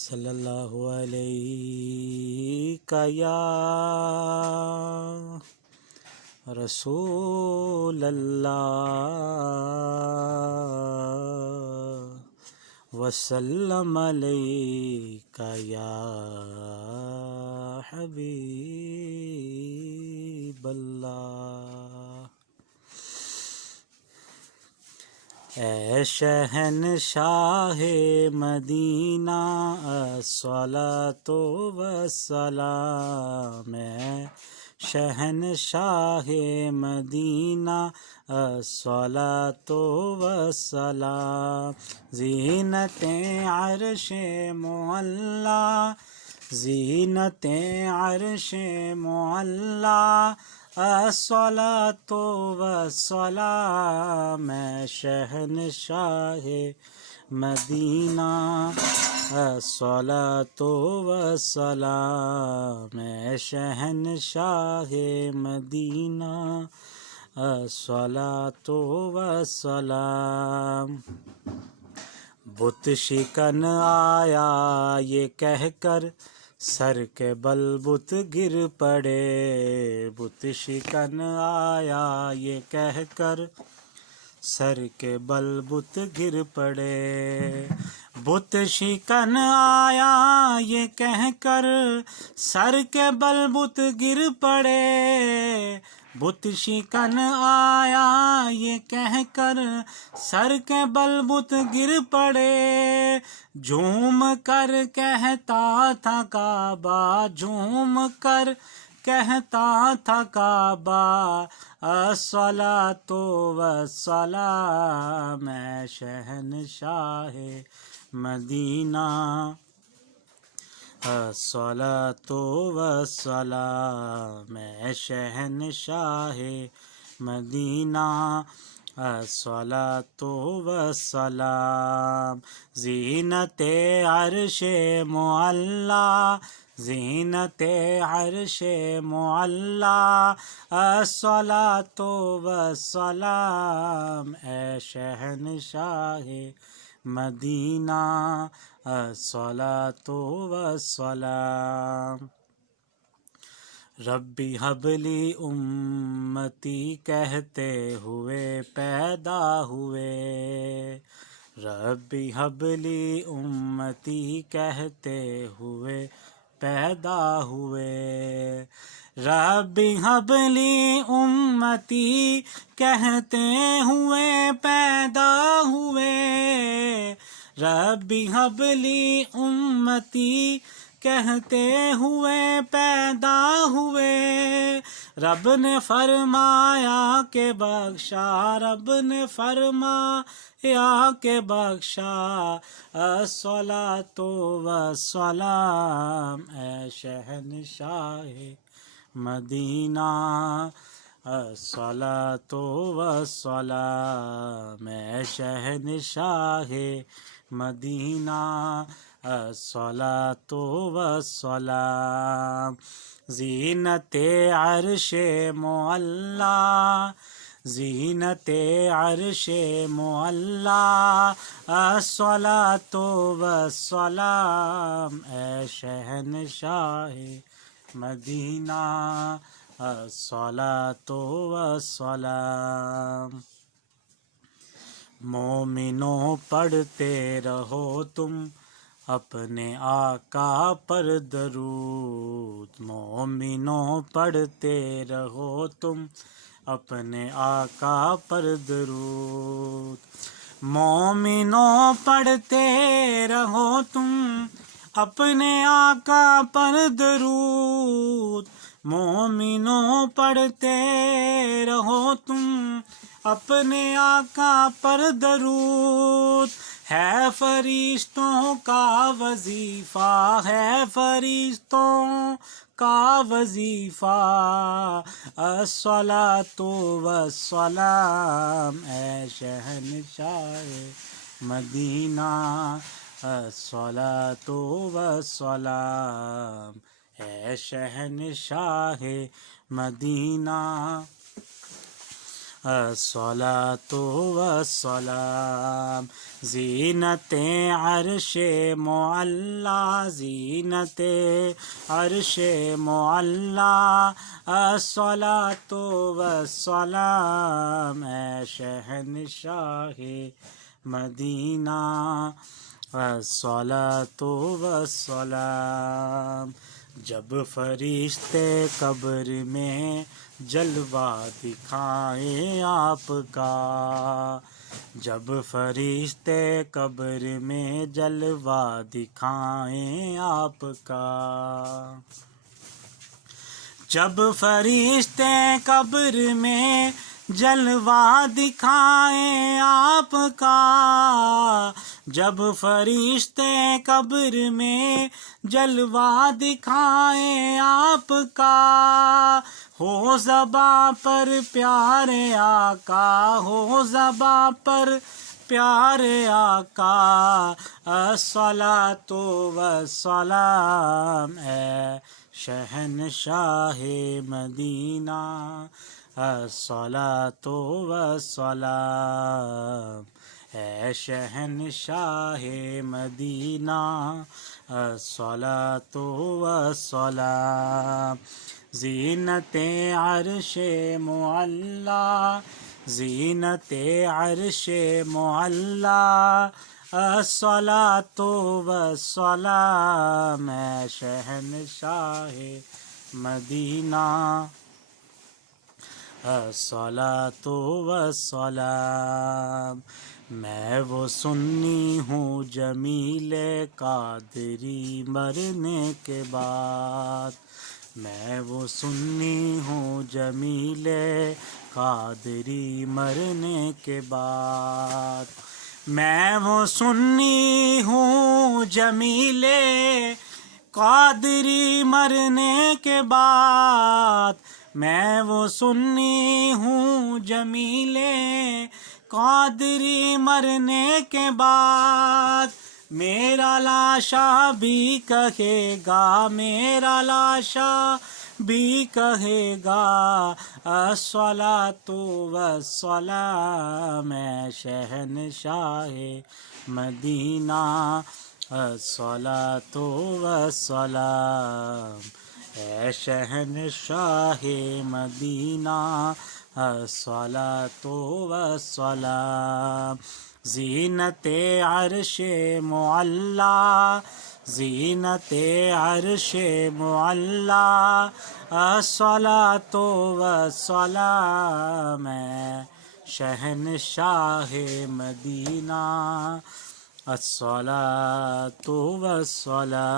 صلی اللہ علیہ یا رسول اللہ وسلم علیک یا حبیب اللہ۔ اے شہنشاہ مدینہ الصلاۃ والسلام، اے شہنشاہ مدینہ الصلاۃ والسلام، زینت عرش معلا، زینت عرش معلا، الصلاۃ والسلام، اے شہنشاہ مدینہ الصلاۃ والسلام، اے شہنشاہ مدینہ الصلاۃ والسلام۔ بت شکن آیا یہ کہہ کر سر کے بل بت گر پڑے، بت شکن آیا یہ کہہ کر سر کے بل بت گر پڑے، بت شکن آیا یہ کہہ کر سر کے بل بت گر پڑے، بت شکن آیا یہ کہہ کر سر کے بل بت گر پڑے، جھوم کر کہتا تھا کعبہ، جھوم کر کہتا تھا کعبہ، الصلاۃ والسلام، اے شہنشاہ مدینہ الصلاۃ والسلام، اے شہنشاہ مدینہ الصلاۃ والسلام، زینت عرش معلا، زینت عرش معلا، الصلاۃ والسلام، اے شہنشاہ مدینہ الصلاۃ والسلام۔ ربی حب لی امتی کہتے ہوئے پیدا ہوئے، ربی حب لی امتی کہتے ہوئے پیدا ہوئے، ربی حب لی امتی کہتے ہوئے پیدا ہوئے، ربی حب لی امتی کہتے ہوئے پیدا ہوئے، رب نے فرمایا کہ بخشا، رب نے فرمایا کہ بخشا، الصلاۃ والسلام، اے شہنشاہ مدینہ الصلاۃ والسلام، اے شہنشاہ مدینہ الصلاۃ والسلام، زینت عرش معلا، زینت عرش معلا، الصلاۃ والسلام، اے شہنشاہ مدینہ الصلاۃ والسلام۔ مومنوں پڑھتے رہو تم اپنے آقا پر درود، مومنوں پڑھتے رہو تم اپنے آقا پر درود، مومنوں پڑھتے رہو تم اپنے آقا پر درود، مومنوں پڑھتے رہو تم اپنے آقا پر درود، ہے فرشتوں کا وظیفہ، ہے فرشتوں کا وظیفہ، الصلاۃ والسلام، اے شہنشاہ مدینہ الصلاۃ والسلام، اے شہنشاہ مدینہ الصلاۃ والسلام زینت عرش معلا زینت عرش معلا الصلاۃ والسلام اے شہنشاہ مدینہ الصلاۃ والسلام جب فرشتے قبر میں جلوہ دکھائیں آپ کا جب فرشتے قبر میں جلوہ دکھائیں آپ کا جب فرشتے قبر میں جلوہ دکھائیں آپ کا جب فرشتے قبر میں جلوہ دکھائیں آپ کا ہو زباں پر پیارے آقا ہو زباں پر پیارے آقا الصلاۃ والسلام اے شہنشاہ مدینہ الصلاۃ والسلام اے شہنشاہ مدینہ الصلاۃ والسلام زینت عرش معلا زینت عرش معلا الصلاۃ والسلام اے شہنشاہ مدینہ الصلاۃ والسلام میں وہ سنی ہوں جمیل قادری مرنے کے بعد میں وہ سنی ہوں جمیل قادری مرنے کے بعد میں وہ سنی ہوں جمیل قادری مرنے کے بعد میں وہ سنی ہوں جمیل قادری مرنے کے بعد میرا لاشا بھی کہے گا میرا لاشا بھی کہے گا الصلاۃ والسلام اے شہنشاہ مدینہ الصلاۃ والسلام اے شہنشاہ مدینہ الصلاۃ والسلام زینت عرش معلا زینت عرش معلا الصلاۃ والسلام اے شہنشاہ مدینہ الصلاۃ والسلام